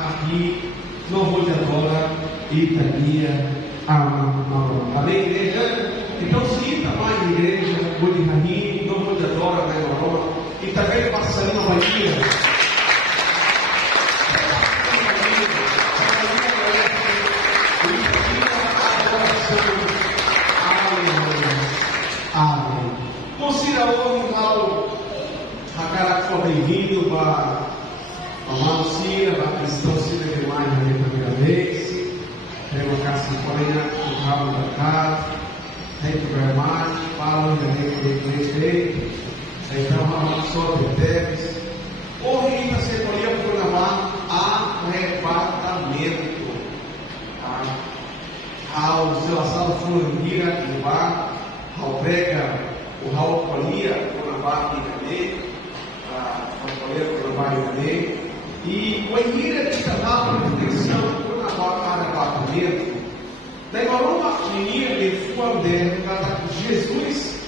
Rahi, Novo de Adora, Itania, Amém, igreja? Então, se Ita mais igreja, Budi Rahi, Novo de Adora, Nairoroma, e também passando na Bahia. Considera hoje a cara que bem-vindo para a Manucina, para a cristã Cida de mais na primeira vez. Tem uma casa de Coreia, o rabo da casa. Thank you very much. Fala de inglês. Então, vamos só de teves. Hoje, a sequoia foi chamar arrebatamento. Ao Selasado Fulangira e Bar, ao Prega, o Raul Colia, o Nabar e e o Enira que estava na proteção do Nabar arrebatamento. Daí, uma menina de Fuandé, Jesus,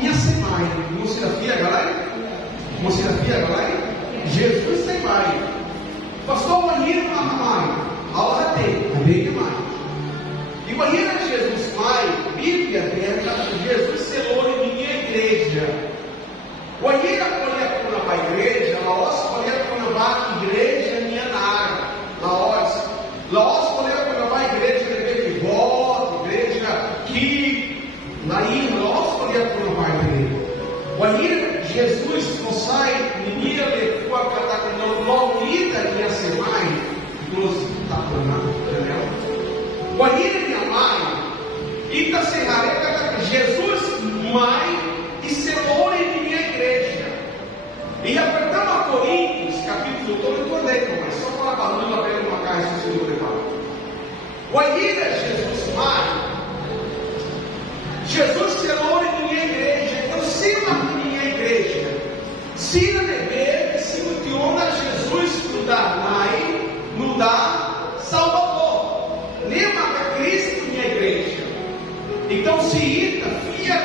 e a Semai, Mocidafia Galai, Jesus Semai, Pastor Manira Mahamai, Aurate, Amém mais. E o Enira de Jesus Pai, Bíblia dentro, Jesus selou em minha igreja. O Enira colheu para a igreja, Laos colheu para a igreja, minha nara, Laos colheu para a igreja, de volta, igreja que, naí, Laos colheu para a igreja. O Enira Jesus não sai, menina levou a cada não ida minha semai, dos tapanãs, entendeu? O Enira minha mãe, Ita Serrareca, Jesus, mãe, e selou em minha igreja. E apertamos a Coríntios, capítulo todo, eu estou mas só para a barulho abrir uma caixa do Senhor de Paulo. O Enira Jesus, mãe, Jesus selou em minha igreja. Então, se na minha igreja, se na bebê, se o Jesus não dá Salvador, lembra que Cristo minha igreja. Então, se Ita fia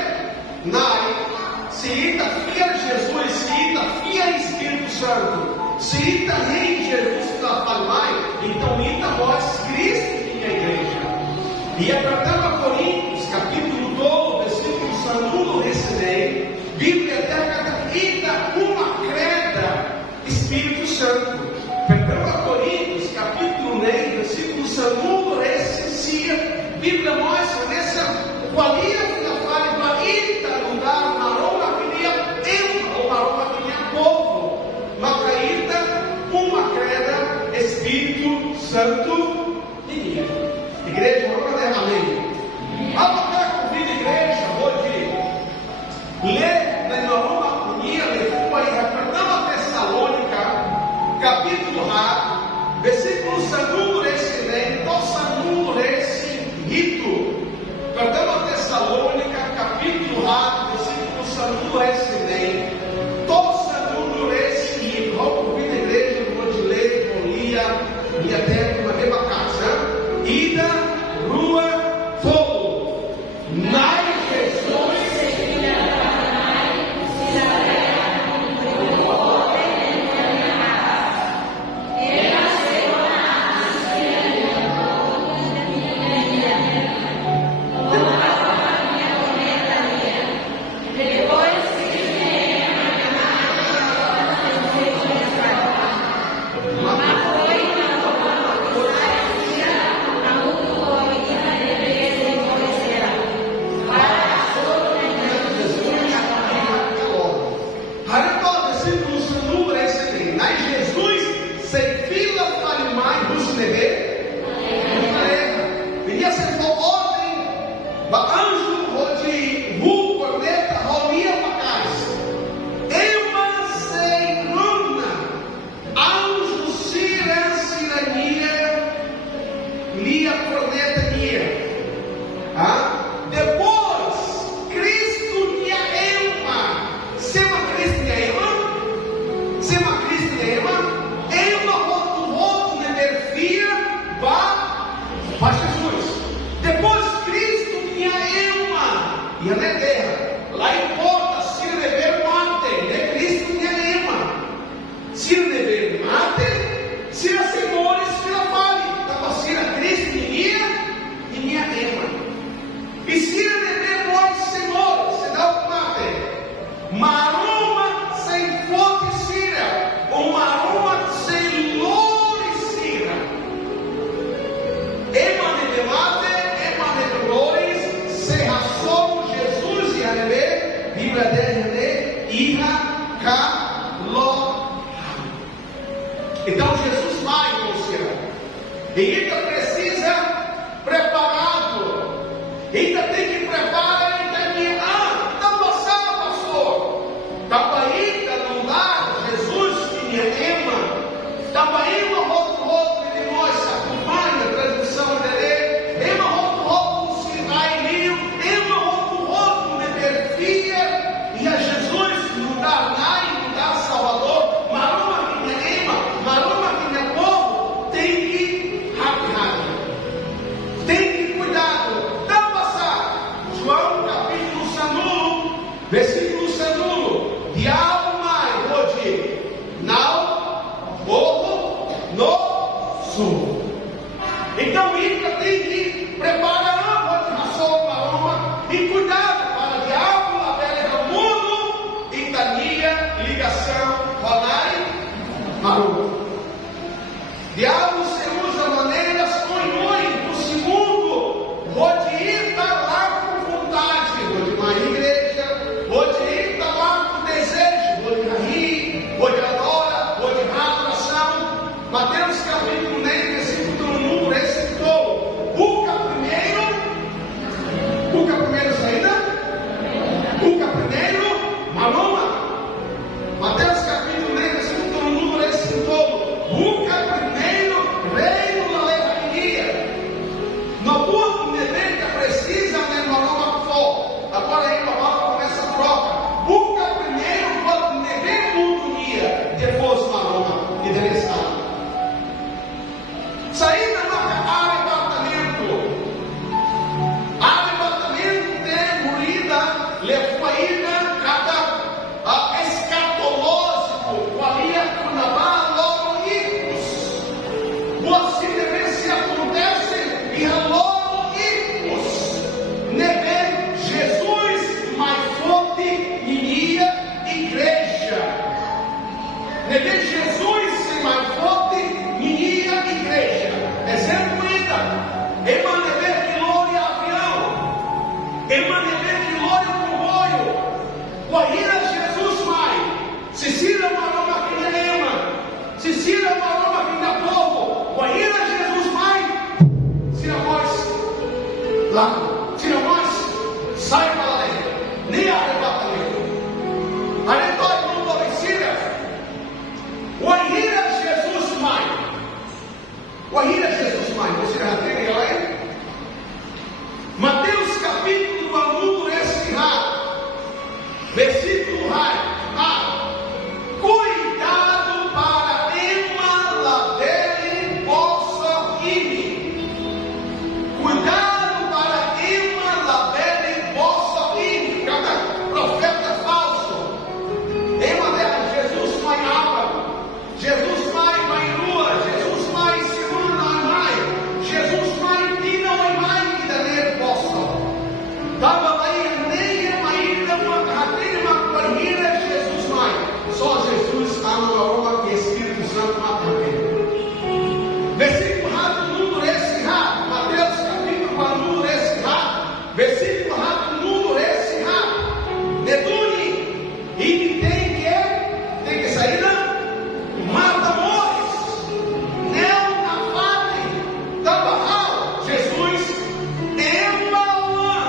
se Ita fia Jesus, se Ita fia Espírito Santo, se Ita rei Jesus da Palmai, então Ita voz Cristo minha igreja. E apertando a Coríntios, capítulo 12, versículo sanudo recebei, Bíblia eterna, Ita uma creda, Espírito Santo. Apertando a Coríntios, capítulo 9, versículo sanudo recebia, Bíblia mostra nessa qualia da fala, Ita lugar, maroma que nem ou maroma que nem povo, Macaíta, uma creda, Espírito Santo e minha. Igreja, vamos ler, amém. Ao convida a igreja, hoje, ler na Maroma Unia, levou aí, apertando a Tessalônica, capítulo A, versículo sanudo esse nem, to sanudo esse rito, apertando a Tessalônica, capítulo A, versículo sanudo esse nem, to sanudo esse rito. Vamos convida a igreja, vou ler, vou ler, minha terra, uma mesma casa. Ida, rua, fogo. Nai Jesus. Fear E ainda precisa preparado. Ainda tem que preparar, ainda que, está passando, pastor. Estava ainda não dá, Jesus que me ama. Estava ainda outro de nós, acompanha a transmissão dele. Ema outro se vai meio, ema outro de perfia. E a Jesus não dá nada, não dá Salvador. Maroma que me ama, maroma que me povo, tem que rapiar. Tem que cuidado, não passar. João capítulo sanulo, versículo sanulo. Diabo mai, hoje, não, ovo, no, sul. Então, ainda tem que preparar a água de ração para uma e cuidado para o diabo, a pele do mundo, e tania, ligação, ronai, maruma. Diabo se usa maneiras coinhões do segundo, pode ir estar lá com vontade, pode ir para a igreja, pode ir estar lá com desejo, pode rir, pode adorar, pode adoração. Mateus capítulo 9, versículo 1, esse todo. Buca primeiro saída, buca primeiro, maroma. Mateus capítulo 9, versículo 1, esse todo. Buca primeiro, reino da levaria. No povo que precisa de maroma for. Agora aí a palavra começa a troca. Buca primeiro, quando never mundo dia, depois maroma e dereçado. Saída marca arrebatamento. Arrebatamento tem morida, lefoína, cada escatológico, qualia, cunabá, logo icos. Você deve se acontece e a logo icos. Neve Jesus mais forte iria igreja. Neve Jesus mais forte iria igreja. Exemplo ainda. Emanever que glória avião. Emanever que glória comboio. Guaíra Jesus mai. Sicília maroma que nema. Sicília maroma que na povo. Guaíra Jesus mai. Sinamós. Lá. Sinamós. Sai para lá. Nem arrebatamento. Arentório não pode Síria. Guaíra Jesus mai. Guaíra Jesus mai. Você já tem ela aí? Mateus capítulo 1, versículo cuidado para ema dele possa ir. Cuidado para ema dele possa ir. Cada profeta falso. Ema dela, Jesus mai água. Jesus mai lua. Jesus mai segunda mai. Jesus mai pina mai da dele possa. Estava aí nem ainda uma corrida Jesus mai. Só Jesus ama a Roma e Espírito Santo mata ele. Versículo rápido número esse rápido. Mateus capítulo 1 número esse rápido. Versículo rápido número esse rápido. Nedune. E tem que sair mata morres. Não afate. Tabarral. Jesus embalã.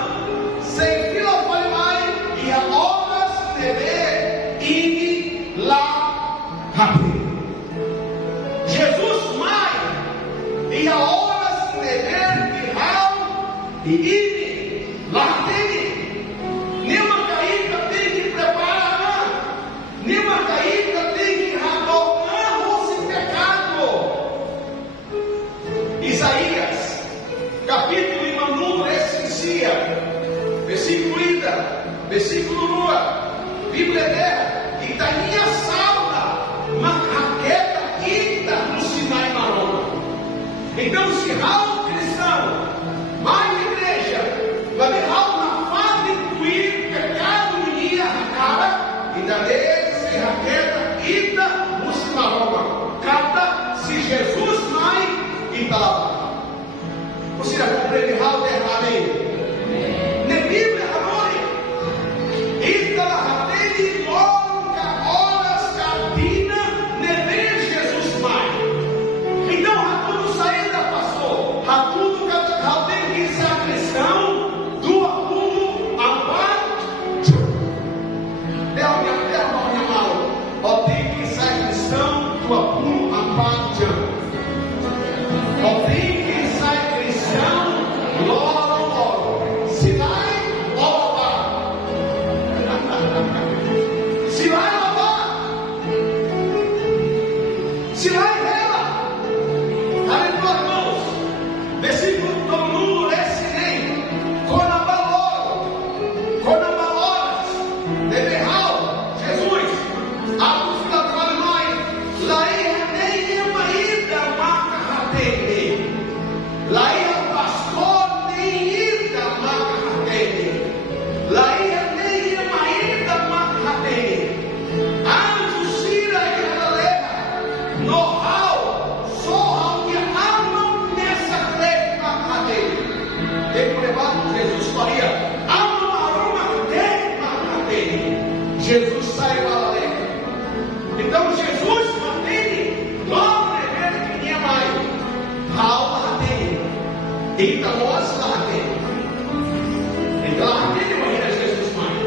Sem fila foi mais. E a obras deve ir lá rápido. Jesus mai. E a obras deve ir lá e ir lá tem. Nenhuma caída tem que preparar. Nenhuma caída tem que retornar o pecado. Isaías, capítulo 1, essencia, versículo ida, versículo lua, Bíblia dela, e da minha salva, uma raqueta ida no Sinai Maroma. Então, se há um cristão, mais igreja, vai ver na fase de incluir pecado e ia a cara, e da dele se raqueta ida no Sinai Maroma. Cata se Jesus mai e tá. Você já compreende how the Amém? Na Bíblia, amor, e da ratei longa horas catina, ne Jesus mai. Então, a tudo saída Ao fim que sai cristão, logo, logo. Se vai, logo. Se vai, logo. Se vai, ela. Aleluia, irmãos. Versículo todo mundo lesse nem. Quando a baloras, Deberral, Jesus, a fila para nós, lá nem maída marca ratene, lá pastor nem ida marca ratene, lá nem maída marca ratene, anjo sira e galera, know-how, só que amam nessa crente marca ratene, tem que levar Jesus faria. Jesus sai para lá. Então Jesus mantém logo primeiro que tinha mais. Raul mantém. Então nós mantém. Então mantém imagina Jesus mais.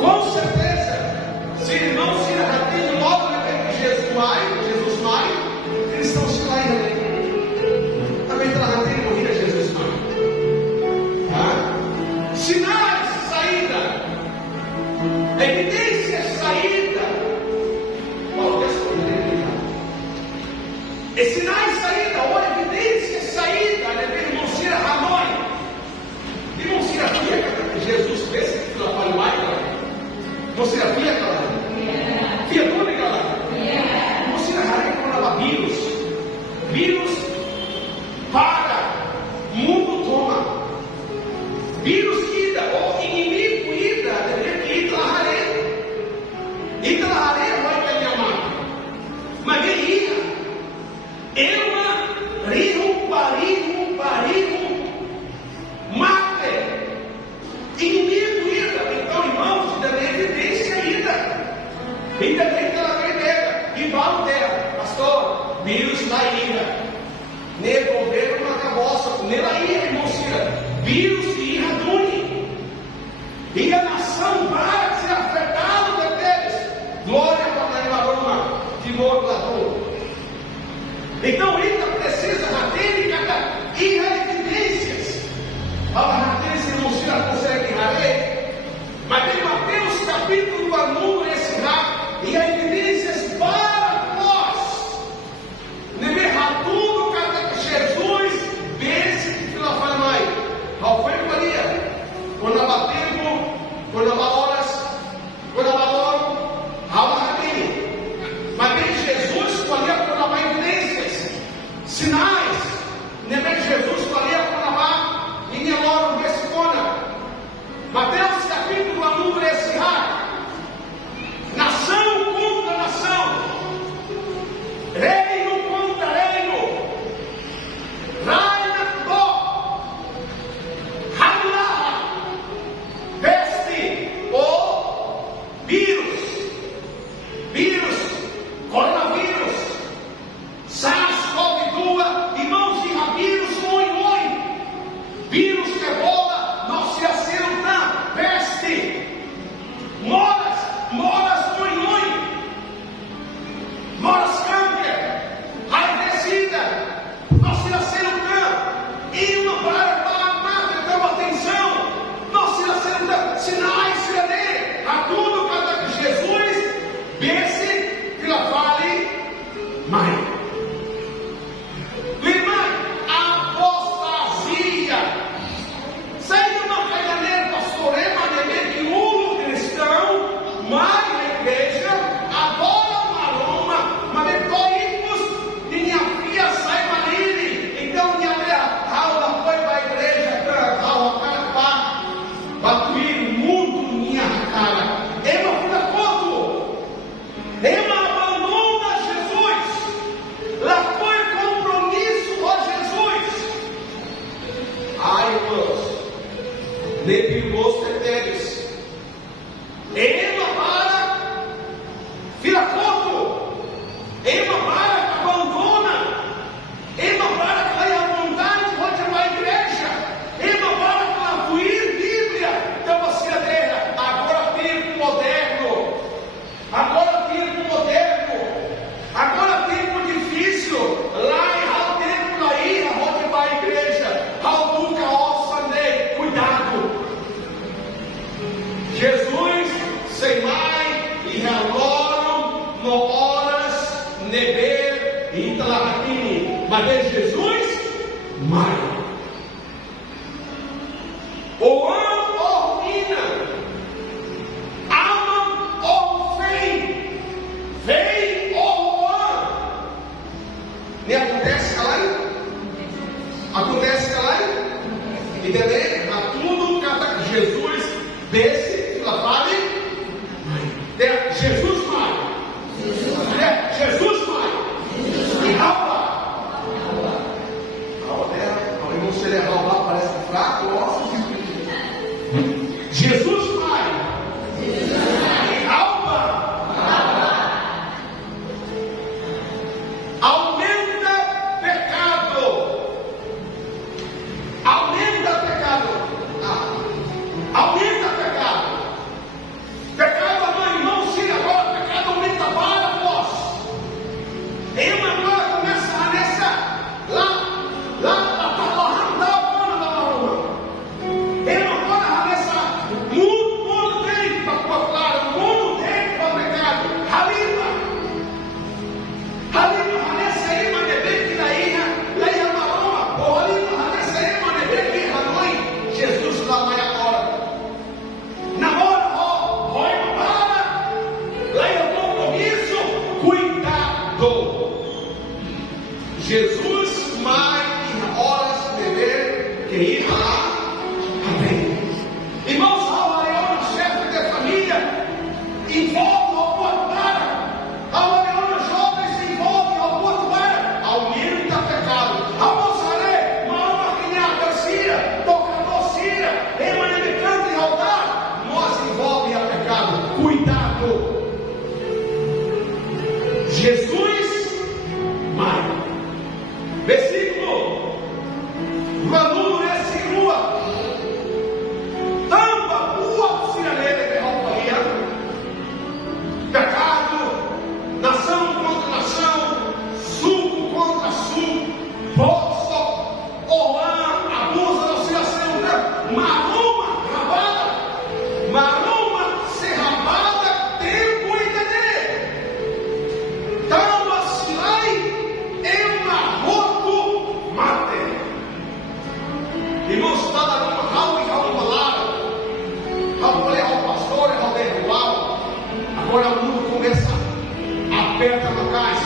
Com certeza, se ele não se mantém logo primeiro que Jesus mais, cristãos se lá também. Também está mantém imagina Jesus mais. Sinais de saída. Evidência saída. E sinais saída, ou evidência saída, irmão Cira Hanoi. Irmão Cira Fia, Jesus fez que ela fala mais, galera. Irmão Cira Fia, galera. Fia toda, galera. Irmão Cira Hanoi falava vírus. Vírus para, mundo toma. Vírus ida, ou inimigo ida, deve ir lá. Então a areia vai te chamar. Mas quem ia? Ela, riu, pariu, mate. Inimigo ida. Então, irmãos, ainda tem evidência ida. Ainda tem que ela vem e vale dela. Pastor, vírus na ira. Nem governo na caboça. Nem na ira, irmão Cira. Vírus e ira dune. E a nação vai ser afetada deles. Glória para a Roma, de novo lá todo. Então, ainda precisa ter cada evidências. A evidência não se consegue rarer. Mas em Mateus capítulo 1, esse lá, e a evidências para nós. Neverá tudo, cada que Jesus vence que lá faz mais. Qual foi Maria? Quando abatemos, quando abaloras, quando abaloro. Mas bem Jesus escolheu para lavar evidências, sinais. Nem bem Jesus escolheu para lavar e nem logo respona. Mateus capítulo 1, esse nação contra nação, reino contra reino, raina dó, hamla, veste o vírus, coronavírus, SARS-CoV-2, irmãos, vírus ruim. Jesus mai. Oam or mina, Amam or fei, fei or oam. Nem acontece calai? Acontece calai? Entendeu? A tudo cada Jesus desse, lá vale. Jesus mai. Jesus mai. E Raul. Não seria roubar, parece fraco, ó. Jesus Pai, Alba, aumenta pecado, aumenta pecado, aumenta pecado, pecado não, irmão, sim, agora pecado aumenta para nós. E agora começa a nessa lá. Jesus mais em horas beber que ir lá. Amém. Irmãos, Raul, chefe de família, envolve ao Portugal. Raul, jovens, envolve ao Portugal. Aumenta pecado. Raul, Saré, Mauma, Quinhada, Cira, Tocador, Cira, Emanemicante e Altar. Nós envolve a pecado. Cuidado. Jesus mais. Versículo Manu nesse rua tampa rua siraneira de rouparia, pecado, nação contra nação, sul contra sul, bolso, olá, abusa da oscilação, maroma, se rabada, tempo e entender. Tamba, silai, irmãos, está dando uma Raul e Raul Malara. Raul é o pastor, é o derrubar. Agora o mundo começa a apertar no cais.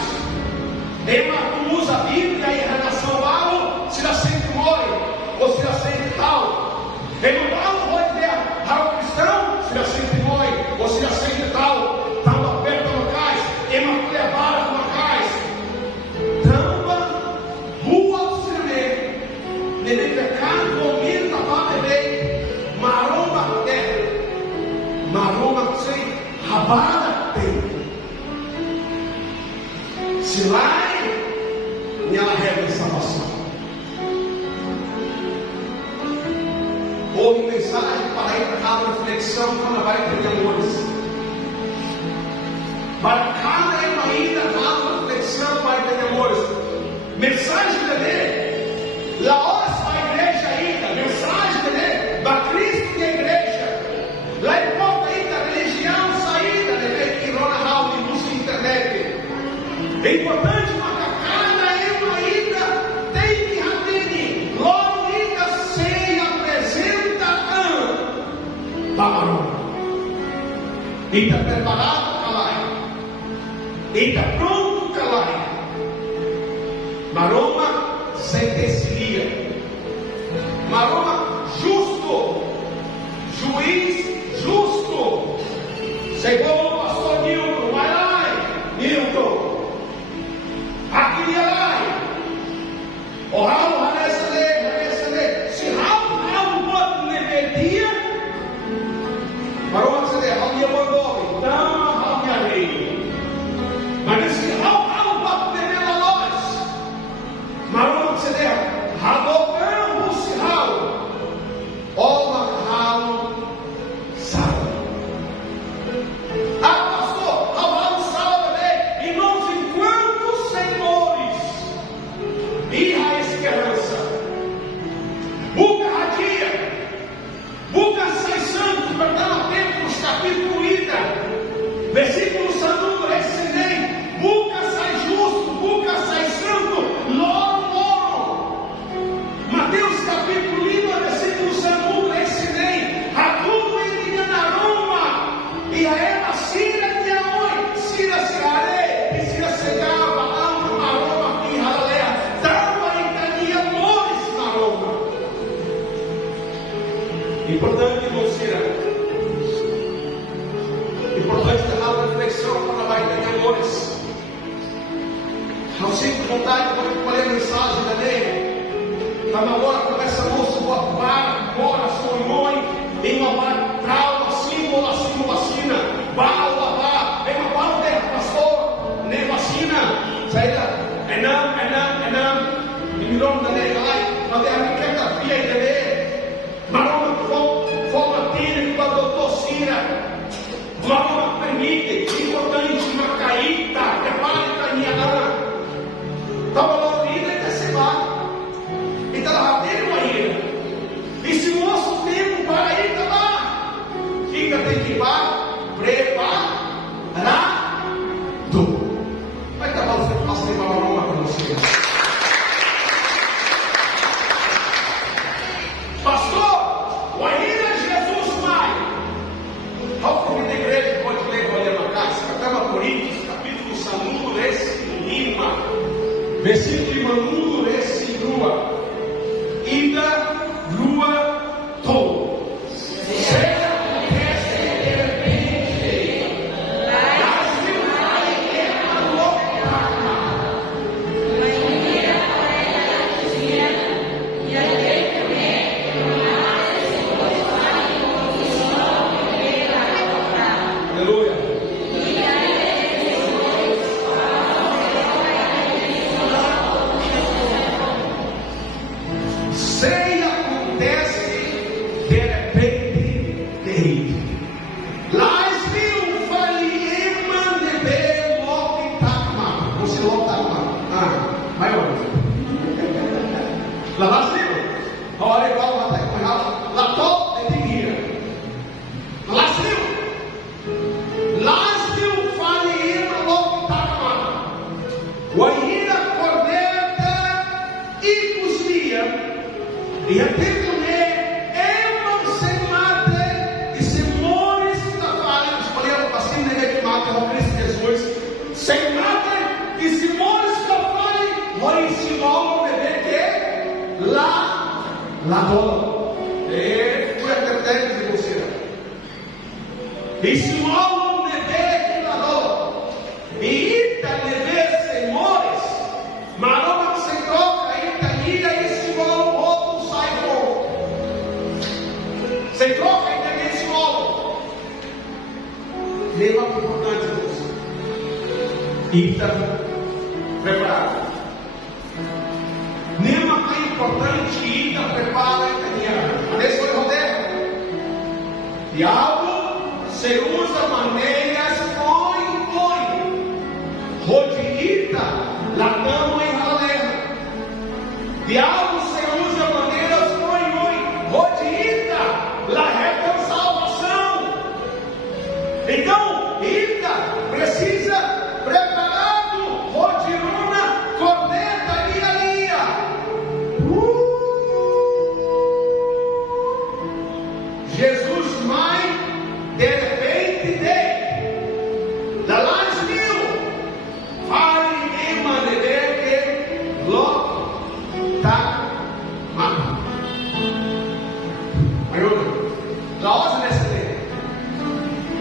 Tu usa a Bíblia e a relação ao se dá sempre morre, ou se dá sempre tal. Não vai ter Raul cristão, se dá sempre morre, ou se dá sempre tal. Tal aperta no cais, mulher barra no cais. Tamba, rua, cinema, deve pecado. Maroma sem rabada tem. Se lá e ela rega de salvação. Houve mensagem para ir para cada reflexão quando vai ter amores. Para cada ida, cada reflexão vai ter amores. Mensagem de Deus. La hora a igreja ainda. Mensagem de Deus. Da Cristo e a igreja. Lá em volta ainda, religião, saída, de que Rona Raul e busca internet. É importante marcar cada ida, tem que rater. Logo ida se apresenta Bamaroma. E está preparado, calai. E está pronto, calai. Maroma sentencia. Maroma justo. Juiz justo, segundo o pastor Nilton, vai lá, Nilton, aqui é lá, o Raul, se Raul pode negar, para o que você Raul ia mandou, então Raul me arreia, mas se Raul pode negar a nós, mas o que você Raul, se Raul, olha Raul. Pastor, Raul salva, irmãos, enquanto senhores, e a esperança, buca radia, buca sai santo, perdão, tempos, capítulo ida, versículo santo, recendei, buca sai justo, buca sai santo, logo, Importante, irmão Cira. Importante ter uma reflexão quando vai ter amores. Não sinto vontade de escolher a mensagem da lei. Mas agora começa a moça, bora, sua mãe, em uma trauma, símbolo, vacina, bala, em uma bala de pastor, nem vacina, saída, enam, em nome da lei, mas é a minha grafia e dele, mas não forma tira, que o doutor Cira, mas não permite, importante, uma caída, prepare a minha dama. Estava lá vida e recebá. Então ela teve uma ira. E se o nosso tempo para ir lá, fica tem que ir preparado. Vai estar você passando para uma para você. Pastor, a ira de Jesus vai. Ao convite da igreja, pode ler com a casa, Capela Coríntios, capítulo Sanudo, esse Lima. Versículo de Manudo, esse Lua, Ida, Lua, Tom. Seja acontece de repente, mas não vai ter uma louca. Aleluia. Sei acontece de repente terrível. Lá viu Faliema de ver logo em Tacma. Você logo Tacma. Maior. Lá viu. Olha igual até com ela. Lá top é de guia. Lá viu Faliema logo em Tacma. O Aira corneta e cozinha. E atento se mate e se mores da falha, escolheram assim, que mata o Cristo Jesus. Se mate e se mores da falha, morre se logo bebê que lá dor. Foi a verdade de você. E se logo bebê que lá dor. E ita bebê se mores, maroma que se troca, ita ilha e se logo. Sem troca ainda nesse solo. Leva para importante isso. Então, preparado. Nema é importante e prepara a caminhada. Nesse foi o rodeio. Diabo se usa maneiras põe. Rodita, latamo em ralé. Diabo se usa maneiras põe. Rodita. La reta salvação. Então, Ita precisa preparado, rodiruna, corneta e alia. Jesus mãe, de repente dele. Da lá mil. Fale em maneira que logo tá mal. La osa nessa lei.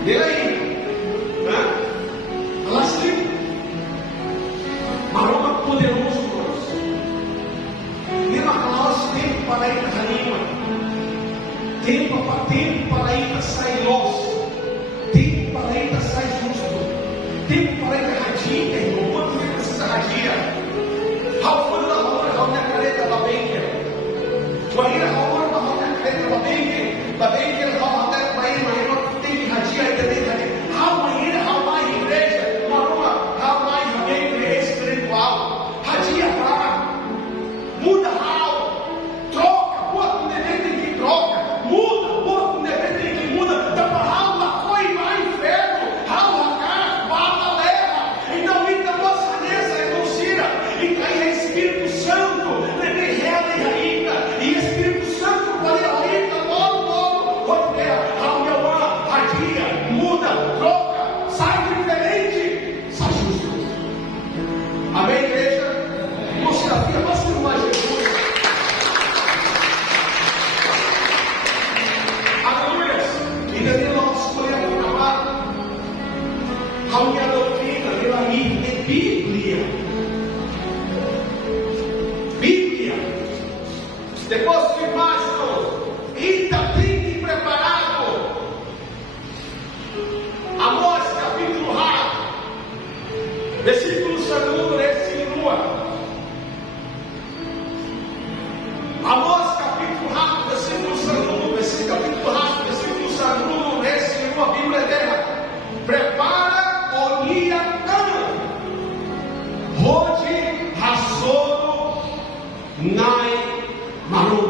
Ele aí. Ela sim. Maroma poderoso nosso. Lembra que nós tempo para ir para rima. Tempo para ir para sair losso. Tempo para ir para sair justo. Tempo para ir para radia, irmão. Quanto tempo precisa radia? Raul da hora, Raul da careta da benca. Guarira Raul da hora da careta da benca. Também que ele vai até para ir, mas tem que radia e tem que radia. Há mais igreja, há mais igreja espiritual. Radia para, muda troca, bota um dever tem que troca, muda, bota um dever tem que muda. Dá para lá foi lá inferno, lá cara, bata leva. Então ainda nossa nessa é docira, e aí é Espírito Santo, levei reda e raída, e Espírito Santo pode raída logo. Muda, troca, sai diferente, sai justo. Amém, igreja? Você afirma, mas não vai Jesus. Nai Maru.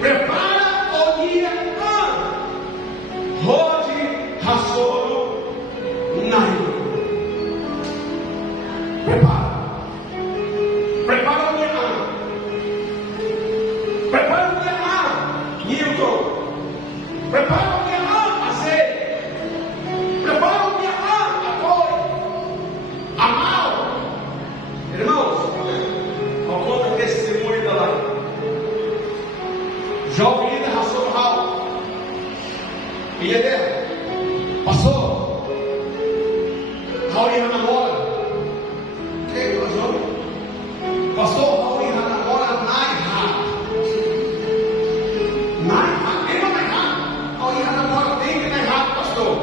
Prepara o dia Rode Rassoro Nai. Prepara. Prepara o dia Prepara o dia Newton. Prepara o dia Azei. Prepara o dia Amal. Irmãos, ao conta testemunho da lá. Jovem líder Rassoro Raul. E dela. Passou. Raul e namora. Quem nós vamos? Passou Raul e namora Naiha. Naiha. Quem é Naiha? Raul e namora tem que Naiha, pastor.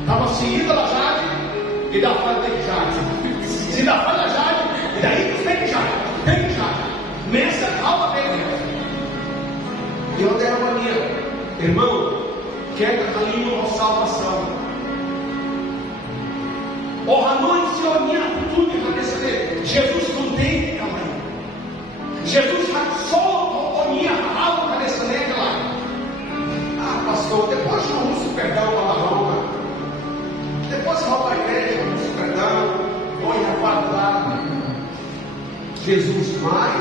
Estava seguindo a Jade e da falha tem Jade. Se da falha Jade, e daí tem Jade. Tem Jade. Mensa alma tem. E eu dei a mania. Irmão, quer que a língua ou salvação. O Hanoi se unia a tudo e Jesus não tem que acabar. Jesus só unia a alma dessa negra. Ah, pastor, depois que eu uso perdão para a Roma. Depois que eu vou para a igreja, eu uso perdão. Vou ir a guardar. Jesus vai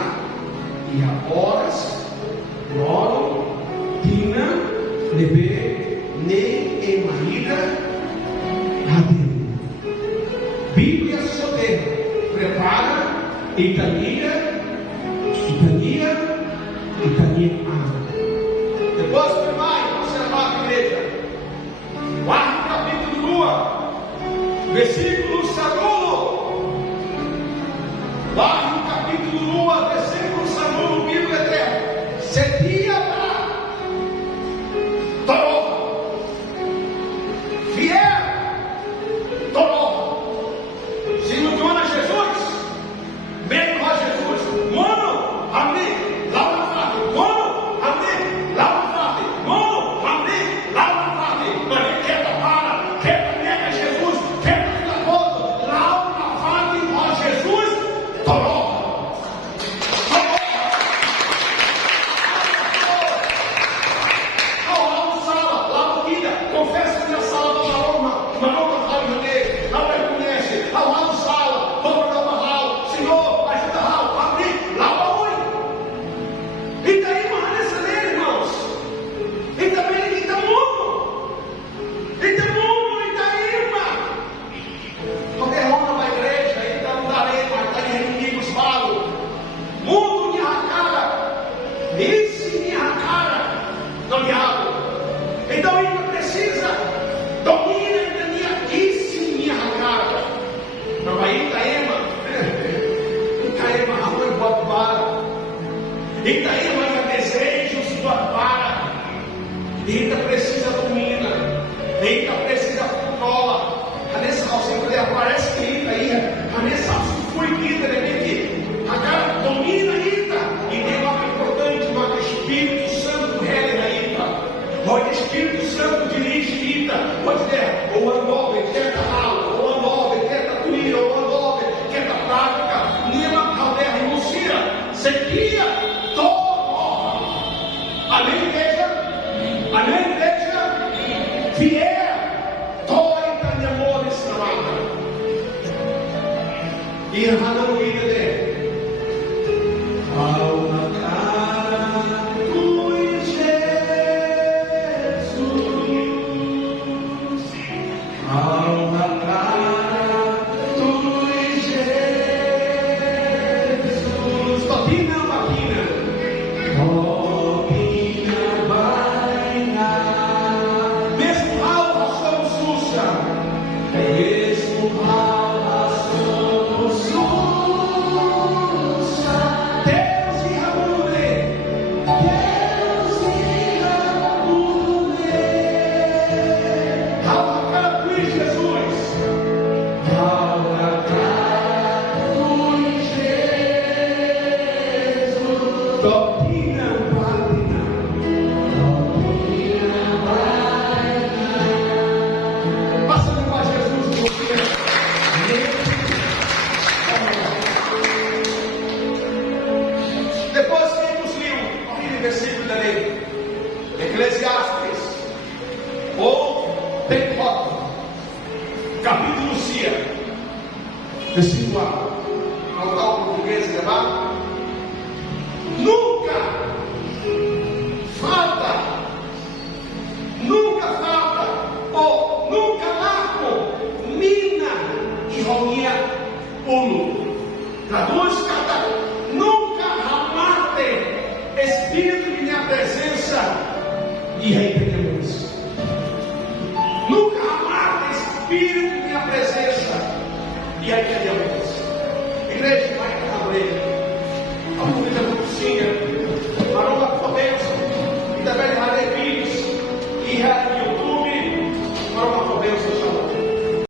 e a horas, Loro, Tina, Lebe, Ne, Emarida, Radeu. Bíblia Soter, prepara, Itania. Depois que vai, você vai para a igreja. Quarto capítulo 2, versículo 2. Quarto capítulo 2, versículo 2, Bíblia eterna. Seria para Toró. Fiel. Toró. Se não torna Jesus, mesmo a Jesus. Mano, amém. Lá na frente. Mano, amém. Lá na frente. Mano, amém. Lá na frente. Mas quer para, quer nega Jesus, quer ficar todo. Lá na frente, ó Jesus, Toró. Confessa que a sala do Maroma Raul Janeiro, não reconhece, a lá no sala, vamos dar uma Raul, Senhor, ajuda Raul, abrir, lá o oi. E daí, uma nessa lei, irmãos, e também, e tá mundo, e daí, uma, qualquer onda na igreja, e tá no darei, mas tá em inimigos falam, mundo de arracada, isso de arracada, não diabo. Então ele precisa domina a minha disse minha cara. Não vai Itaema. Itaema arruma e bota para. Itaema é desejos do para. Ita precisa domina. Ita precisa controla. A nessa alça aparece que Ita aí. A nessa alça foi Ita de repente. A cara domina Ita. E tem uma importante, uma Espírito Santo regra Ita. O Espírito Santo dirige Ita, pode ter, ou andove, quer da aula, ou andove, quer da tuíra, ou andove, quer da prática, Nima, Caldeira, Lucira, Sequia, todo. Amém, igreja, fiel, toda de amor estrada. E a Hanaúida dele. Nunca falta, ou nunca largo, mina e ronia uno. Traduz cada, nunca amate Espírito de minha presença e repreendemos. Nunca amate Espírito de minha presença e repreendemos.